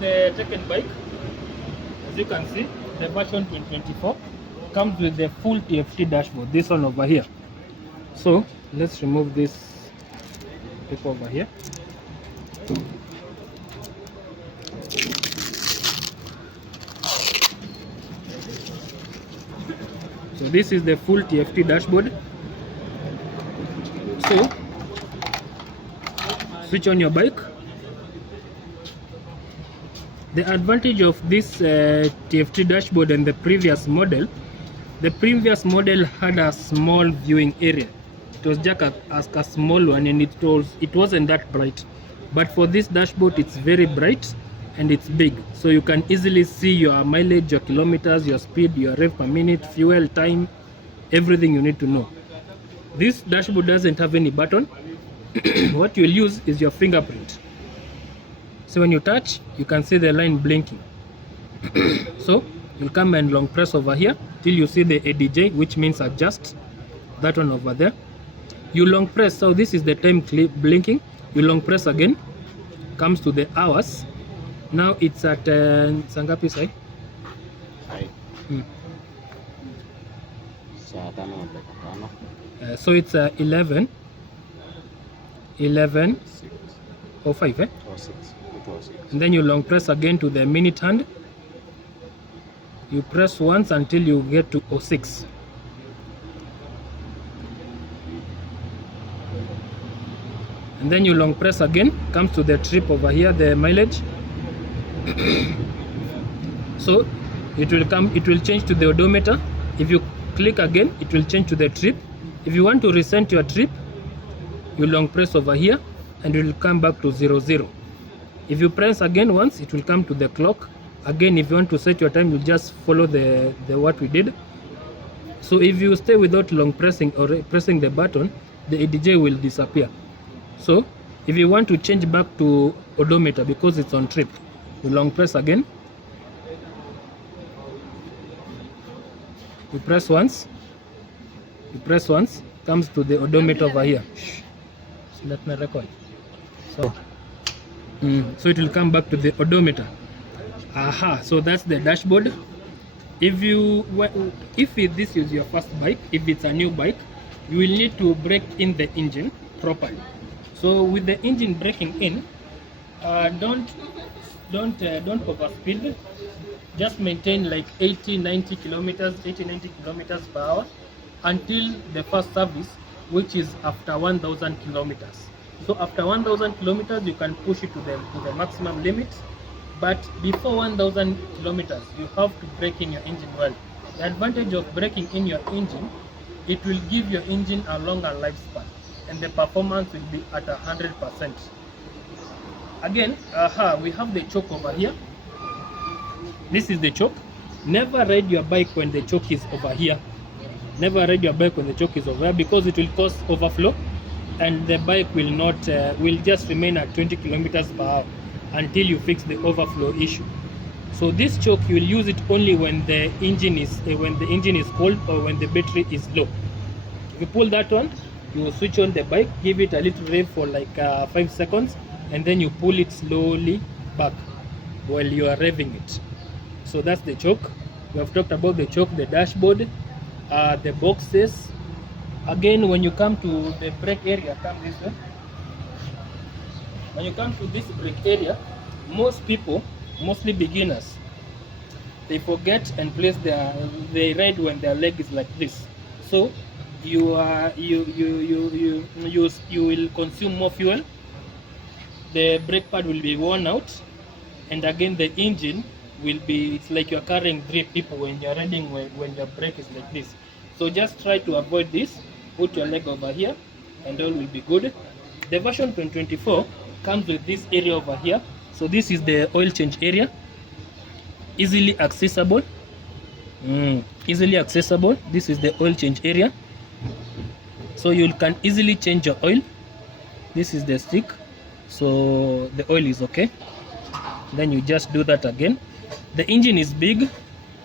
the Tekken bike. As you can see, the version 2024 comes with the full TFT dashboard, this one over here. So let's remove this clip over here. So this is the full TFT dashboard. So switch on your bike. The advantage of this TFT dashboard and the previous model had a small viewing area. It was just a small one, and it wasn't that bright. But for this dashboard, it's very bright and it's big, so you can easily see your mileage, your kilometers, your speed, your rev per minute, fuel time, everything you need to know. This dashboard doesn't have any button. What you'll use is your fingerprint. So when you touch, you can see the line blinking. So you'll come and long press over here till you see the ADJ, which means adjust, that one over there. You long press, so this is the time blinking. You long press again, comes to the hours. Now it's at sangapi sai? So it's 11 or 5, eh? And then you long press again to the minute hand. You press once until you get to 06. And then you long press again, comes to the trip over here, the mileage. So it will change to the odometer. If you click again, it will change to the trip. If you want to resend your trip, you long press over here and it will come back to 00. If you press again once, it will come to the clock. Again, if you want to set your time, you just follow the what we did. So if you stay without long pressing or pressing the button, the ADJ will disappear. So if you want to change back to odometer because it's on trip, you long press again. You press once. Comes to the odometer over here. So let me record. So so it will come back to the odometer. So that's the dashboard. If this is your first bike, if it's a new bike, you will need to break in the engine properly. So with the engine breaking in, don't overspeed. Just maintain like 80-90 kilometers per hour until the first service, which is after 1000 kilometers. So after 1000 kilometers, you can push it to the maximum limit. But before 1000 kilometers, you have to break in your engine well. The advantage of breaking in your engine, it will give your engine a longer lifespan, and the performance will be at 100%. Again, we have the choke over here. This is the choke. Never ride your bike when the choke is over here. Never ride your bike when the choke is over here, because it will cause overflow, and the bike will not will just remain at 20 kilometers per hour until you fix the overflow issue. So this choke, you will use it only when the engine is cold or when the battery is low. If you pull that on, you will switch on the bike, give it a little rev for like 5 seconds, and then you pull it slowly back while you are revving it. So that's the choke. We have talked about the choke, the dashboard, the boxes. Again, when you come to the brake area, come this way. When you come to this brake area, most people, mostly beginners, they forget and place they ride when their leg is like this. So you will consume more fuel. The brake pad will be worn out, and again the engine will be, it's like you're carrying 3 people when you're riding when your brake is like this. So just try to avoid this. Put your leg over here and all will be good. The version 2024 comes with this area over here. So this is the oil change area, easily accessible. This is the oil change area, so you can easily change your oil. This is the stick, so the oil is okay. Then you just do that again. The engine is big,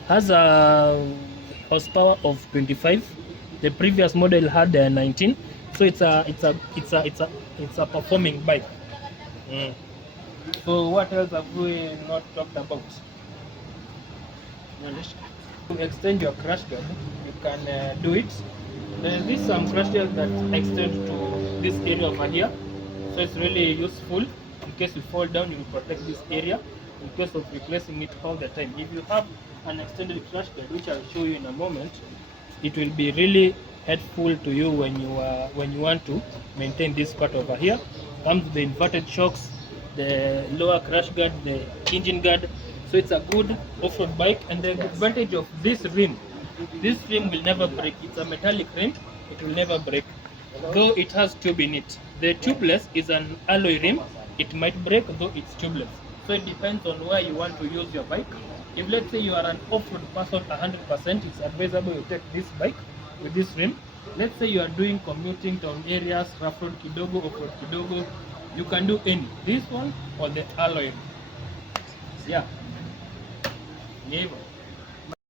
has a horsepower of 25. The previous model had 19, so it's a performing bike. So what else have we not talked about? To extend your crash guard, you can do it. There's this some crash guard that extend to this area over here, so it's really useful. In case you fall down, you will protect this area in case of replacing it all the time. If you have an extended crash guard, which I'll show you in a moment, it will be really helpful to you when you want to maintain this part over here. Comes the inverted shocks, the lower crash guard, the engine guard. So it's a good off-road bike, and the advantage of this rim will never break. It's a metallic rim, it will never break, though it has tube in it. The tubeless is an alloy rim, it might break though it's tubeless. So it depends on where you want to use your bike. If let's say you are an off-road person 100%, it's advisable you take this bike with this rim. Let's say you are doing commuting town areas, rough road kidogo, off-road kidogo, you can do any, this one or the alloy rim. Yeah. Ni hivyo.